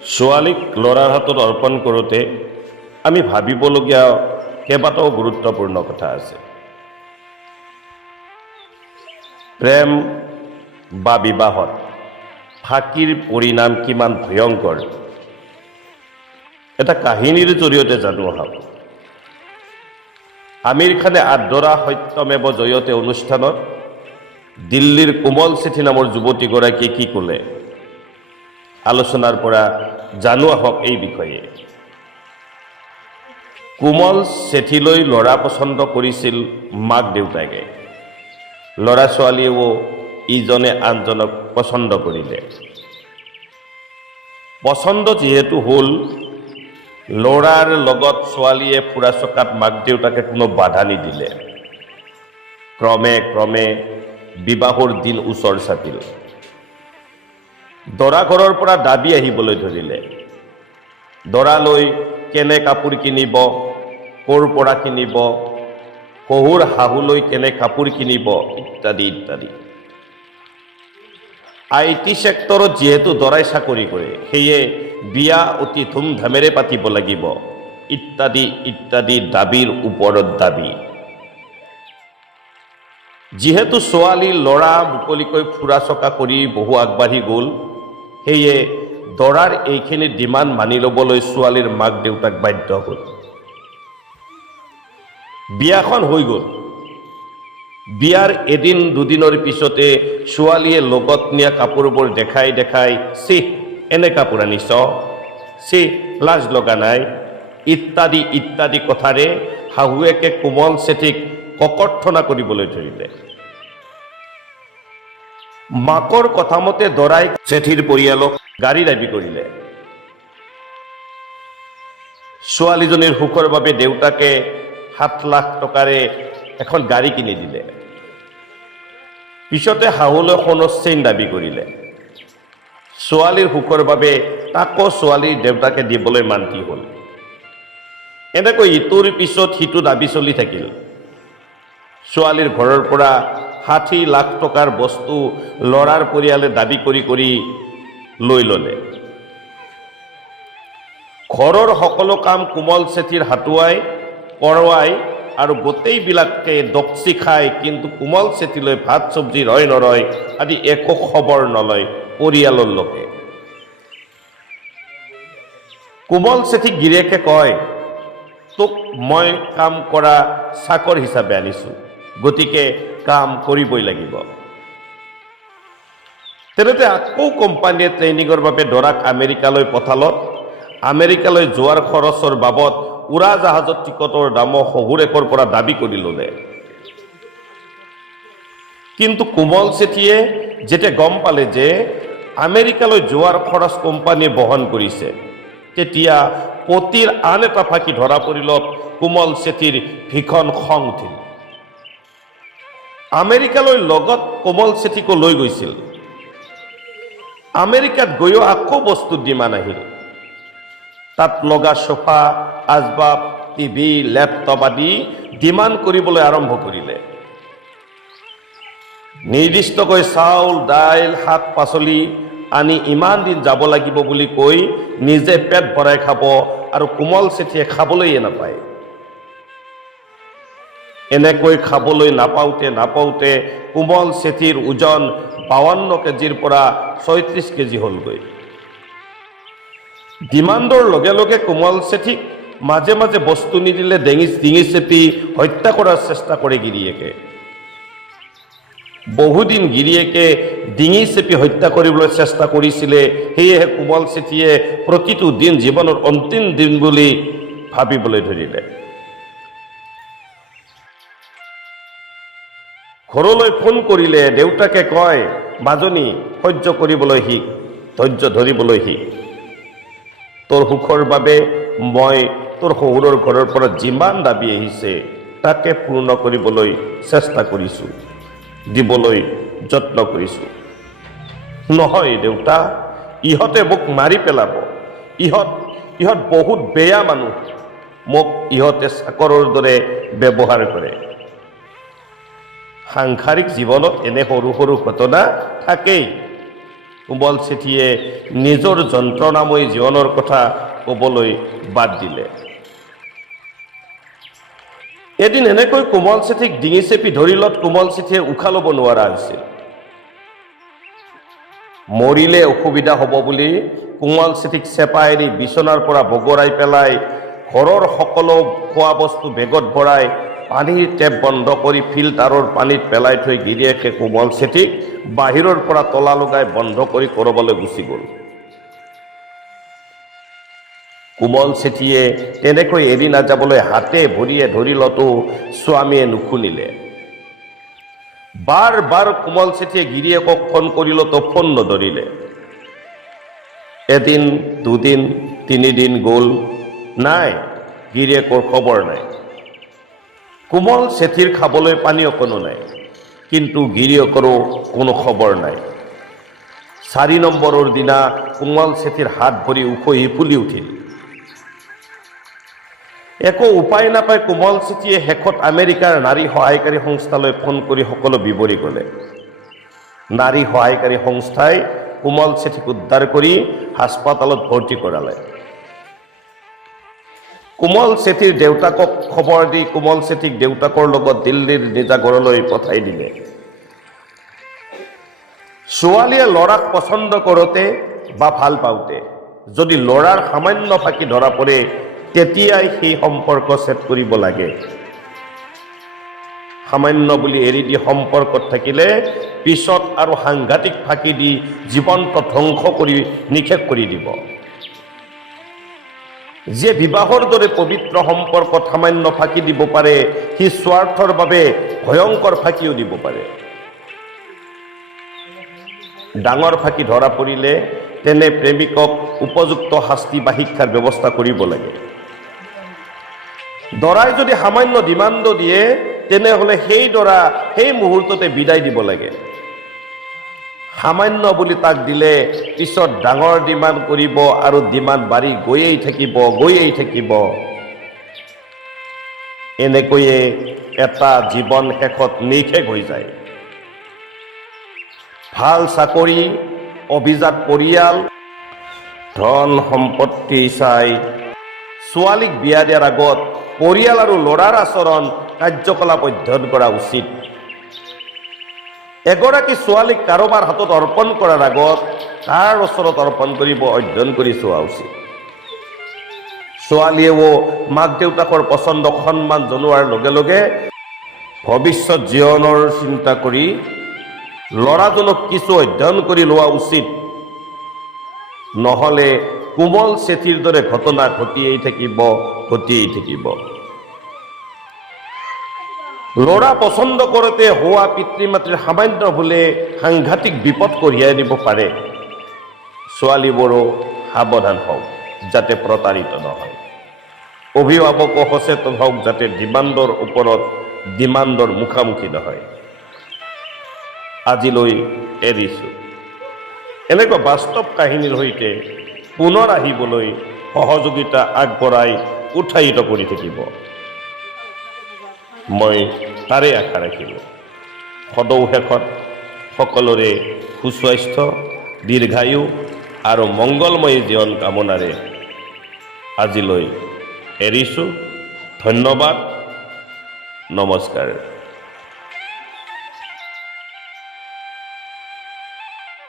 ছোৱালীক ল'ৰাৰ হাতত অৰ্পণ কৰোঁতে আমি ভাবিবলগীয়া কেইবাটাও গুৰুত্বপূৰ্ণ কথা আছে। প্ৰেম বা বিবাহত ফাঁকিৰ পৰিণাম কিমান ভয়ংকৰ এটা কাহিনীৰ জৰিয়তে জানো আহক। আমিৰ খানে আদৰা সত্যমেৱ জয়তে অনুষ্ঠানত দিল্লীৰ কোমল চেঠি নামৰ যুৱতীগৰাকীয়ে কি ক'লে, আলোচনাৰ পৰা জানো আহক এই বিষয়ে। কোমল চেঠিলৈ ল'ৰা পচন্দ কৰিছিল মাক দেউতাকে, ল'ৰা ছোৱালীয়েও ইজনে আনজনক পচন্দ কৰিলে। পচন্দ যিহেতু হ'ল, ল'ৰাৰ লগত ছোৱালীয়ে ফুৰা চকাত মাক দেউতাকে কোনো বাধা নিদিলে। ক্ৰমে ক্ৰমে বিবাহৰ দিন ওচৰ চাপিল। দৰা ঘৰৰ পৰা দাবী আহিবলৈ ধৰিলে। দৰালৈ কেনে কাপোৰ কিনিব, ক'ৰ পৰা কিনিব, শহুৰ শাহুলৈ কেনে কাপোৰ কিনিব, ইত্যাদি ইত্যাদি। IT চেক্টৰত যিহেতু দৰাই চাকৰি কৰে, সেয়ে বিয়া অতি ধুমধামেৰে পাতিব লাগিব, ইত্যাদি ইত্যাদি দাবীৰ ওপৰত দাবী। যিহেতু ছোৱালী ল'ৰা মুকলিকৈ ফুৰা চকা কৰি বহু আগবাঢ়ি গ'ল, সেয়ে দৰাৰ এইখিনি ডিমাণ্ড মানি ল'বলৈ ছোৱালীৰ মাক দেউতাক বাধ্য হ'ল। বিয়াখন হৈ গ'ল। বিয়াৰ এদিন দুদিনৰ পিছতে ছোৱালীয়ে লগত নিয়া কাপোৰবোৰ দেখাই দেখাই, চিহ এনে কাপোৰ আনিছ, চিহ লাজ লগা নাই, ইত্যাদি ইত্যাদি কথাৰে শাহুৱেকে কোমল চেঠিক ককৰ্থনা কৰিবলৈ ধৰিলে। মাকৰ কথামতে দৰাই চেঠিৰ পৰিয়ালক গাড়ী দাবী কৰিলে। ছোৱালীজনীৰ সুখৰ বাবে দেউতাকে 7 লাখ টকাৰে এখন গাড়ী কিনি দিলে। পিছতে শাহুলৈ সোণৰ চেইন দাবী কৰিলে। ছোৱালীৰ সুখৰ বাবে তাকো ছোৱালীৰ দেউতাকে দিবলৈ মান্তি হ'ল। এনেকৈ ইটোৰ পিছত সিটো দাবী চলি থাকিল। ছোৱালীৰ ঘৰৰ পৰা 60 লাখ টকাৰ বস্তু ল'ৰাৰ পৰিয়ালে দাবী কৰি কৰি লৈ ল'লে। ঘৰৰ সকলো কাম কোমল চেঠিৰ হাতুৱাই কৰোৱাই আৰু গোটেইবিলাকে দকচি খায়, কিন্তু কোমল চেঠিলৈ ভাত চব্জি ৰয় নৰয় আদি একো খবৰ নলয় পৰিয়ালৰ লোকে। কোমল চেঠিক গিৰিয়েকে কয়, তোক মই কাম কৰা চাকৰ হিচাপে আনিছোঁ, গতিকে কাম কৰিবই লাগিব। তেনেতে আকৌ কোম্পানীয়ে ট্ৰেইনিঙৰ বাবে দৰাক আমেৰিকালৈ পঠালত আমেৰিকালৈ যোৱাৰ খৰচৰ বাবদ উৰাজাহাজৰ টিকটৰ দামো শহুৰেকৰ পৰা দাবী কৰি ল'লে। কিন্তু কোমল চেঠিয়ে যেতিয়া গম পালে যে আমেৰিকালৈ যোৱাৰ খৰচ কোম্পানীয়ে বহন কৰিছে, তেতিয়া পতিৰ আন এটা ফাঁকি ধৰা পৰিলত কোমল চেঠিৰ ভীষণ খং উঠিল। আমেৰিকালৈ লগত কোমল চেঠিকো লৈ গৈছিল। আমেৰিকাত গৈও আকৌ বস্তুৰ ডিমাণ্ড আহিল। তাত লগা সোফা, আচবাব, টিভি, লেপটপ আদি ডিমাণ্ড কৰিবলৈ আৰম্ভ কৰিলে। নিৰ্দিষ্টকৈ চাউল, দাইল, শাক পাচলি আনি ইমান দিন যাব লাগিব বুলি কৈ নিজে পেট ভৰাই খাব আৰু কোমল চেঠিয়ে খাবলৈয়ে নাপায়। এনেকৈ খাবলৈ নাপাওঁতে নাপাওঁতে কোমল চেঠিৰ ওজন 52 কেজিৰ পৰা 36 কেজি হ'লগৈ। ডিমাণ্ডৰ লগে লগে কোমল চেঠিক মাজে মাজে বস্তু নিদিলে ডিঙি চেপি হত্যা কৰাৰ চেষ্টা কৰে গিৰিয়েকে। বহুদিন গিৰিয়েকে ডিঙি চেপি হত্যা কৰিবলৈ চেষ্টা কৰিছিলে, সেয়েহে কোমল চেঠিয়ে প্ৰতিটো দিন জীৱনৰ অন্তিম দিন বুলি ভাবিবলৈ ধৰিলে। ঘৰলৈ ফোন কৰিলে দেউতাকে কয়, মাজনী সহ্য কৰিবলৈ শিক, ধৈৰ্য ধৰিবলৈ শিক। তোৰ সুখৰ বাবে মই তোৰ শহুৰৰ ঘৰৰ পৰা যিমান দাবী আহিছে তাকে পূৰ্ণ কৰিবলৈ চেষ্টা কৰিছোঁ, দিবলৈ যত্ন কৰিছোঁ। নহয় দেউতা, ইহঁতে মোক মাৰি পেলাব। ইহঁত বহুত বেয়া মানুহ। মোক ইহঁতে চাকৰৰ দৰে ব্যৱহাৰ কৰে। সাংসাৰিক জীৱনত এনে সৰু সৰু ঘটনা থাকেই। কোমল চেঠিয়ে নিজৰ যন্ত্ৰণাময় জীৱনৰ কথা ক'বলৈ বাদ দিলে। এদিন এনেকৈ কোমল চেঠিক ডিঙি চেপি ধৰিলত কোমল চেঠিয়ে উশাহ ল'ব নোৱাৰা হৈছিল। মৰিলে অসুবিধা হ'ব বুলি কোমল চেঠিক চেপা এৰি বিচনাৰ পৰা বগৰাই পেলাই ঘৰৰ সকলো খোৱা বস্তু বেগত ভৰাই পানীৰ টেপ বন্ধ কৰি ফিল্টাৰৰ পানীত পেলাই থৈ গিৰিয়েকে কোমল চেঠিক বাহিৰৰ পৰা তলা লগাই বন্ধ কৰি কৰবালৈ গুচি গ'ল। কোমল চেঠিয়ে তেনেকৈ এৰি নাযাবলৈ হাতে ভৰিয়ে ধৰিলতো স্বামীয়ে নুশুনিলে। বাৰ বাৰ কোমল চেঠিয়ে গিৰিয়েকক ফোন কৰিলতো ফোন নধৰিলে। এদিন, দুদিন, তিনিদিন গ'ল, নাই, গিৰিয়েকৰ খবৰ নাই। কোমল চেঠিৰ খাবলৈ পানী অকণো নাই, কিন্তু গিৰিয়েকৰো কোনো খবৰ নাই। 4 নম্বৰৰ দিনা কোমল চেঠিৰ হাত ভৰি উখহি ফুলি উঠিল। একো উপায় নাপায় কোমল চেঠিয়ে শেষত আমেৰিকাৰ নাৰী সহায়কাৰী সংস্থালৈ ফোন কৰি সকলো বিৱৰি ক'লে। নাৰী সহায়কাৰী সংস্থাই কোমল চেঠিক উদ্ধাৰ কৰি হাস্পাতালত ভৰ্তি কৰালে। কোমল চেঠিৰ দেউতাকক খবৰ দি কোমল চেঠিক দেউতাকৰ লগত দিল্লীৰ নিজা ঘৰলৈ পঠাই দিলে। ছোৱালীয়ে ল'ৰাক পচন্দ কৰোঁতে বা ভাল পাওঁতে যদি ল'ৰাৰ সামান্য ফাঁকি ধৰা পৰে তেতিয়াই সেই সম্পৰ্ক ছেদ কৰিব লাগে। সামান্য বুলি এৰি দি সম্পৰ্কত থাকিলে পিছত আৰু সাংঘাতিক ফাঁকি দি জীৱনটো ধ্বংস কৰি নিক্ষেপ কৰি দিব। যে বিবাহৰ দৰে পবিত্ৰ সম্পৰ্কত সামান্য ফাঁকি দিব পাৰে সি স্বাৰ্থৰ বাবে ভয়ংকৰ ফাঁকিও দিব পাৰে। ডাঙৰ ফাঁকি ধৰা পৰিলে তেনে প্ৰেমিকক উপযুক্ত শাস্তি বা শিক্ষাৰ ব্যৱস্থা কৰিব লাগে। দৰাই যদি সামান্য ডিমাণ্ড দিয়ে তেনেহ'লে সেই দৰা সেই মুহূৰ্ততে বিদায় দিব লাগে। সামান্য বুলি তাক দিলে পিছত ডাঙৰ ডিমাণ্ড কৰিব আৰু ডিমাণ্ড বাঢ়ি গৈয়েই থাকিব। এনেকৈয়ে এটা জীৱন শেষত নিঃশেষ হৈ যায়। ভাল চাকৰি, অভিজাত পৰিয়াল, ধন সম্পত্তি চাই ছোৱালীক বিয়া দিয়াৰ আগত পৰিয়াল আৰু ল'ৰাৰ আচৰণ কাৰ্যকলাপ অধ্যয়ন কৰা উচিত। এগৰাকী ছোৱালীক কাৰোবাৰ হাতত অৰ্পণ কৰাৰ আগত কাৰ ওচৰত অৰ্পণ কৰিব অধ্যয়ন কৰি চোৱা উচিত। ছোৱালীয়েও মাক দেউতাকৰ পচন্দক সন্মান জনোৱাৰ লগে লগে ভৱিষ্যত জীৱনৰ চিন্তা কৰি ল'ৰাজনক কিছু অধ্যয়ন কৰি লোৱা উচিত। নহ'লে কোমল চেঠিৰ দৰে ঘটনা ঘটিয়েই থাকিব। ল'ৰা পচন্দ কৰোঁতে হোৱা পিতৃ মাতৃৰ সামান্য ভুলে সাংঘাতিক বিপদ কঢ়িয়াই দিব পাৰে। ছোৱালীবোৰো সাৱধান হওক যাতে প্ৰতাৰিত নহয়। অভিভাৱকো সচেতন হওক যাতে ডিমাণ্ডৰ ওপৰত ডিমাণ্ডৰ মুখামুখি নহয়। আজিলৈ এৰিছোঁ। এনেকুৱা বাস্তৱ কাহিনীৰ সৈতে পুনৰ আহিবলৈ সহযোগিতা আগবঢ়াই উৎসাহিত কৰি থাকিব। মই তাৰে আশা ৰাখিলোঁ। সদৌ শেষত সকলোৰে সুস্বাস্থ্য, দীৰ্ঘায়ু আৰু মংগলময়ী জীৱন কামনাৰে আজিলৈ এৰিছোঁ। ধন্যবাদ, নমস্কাৰ।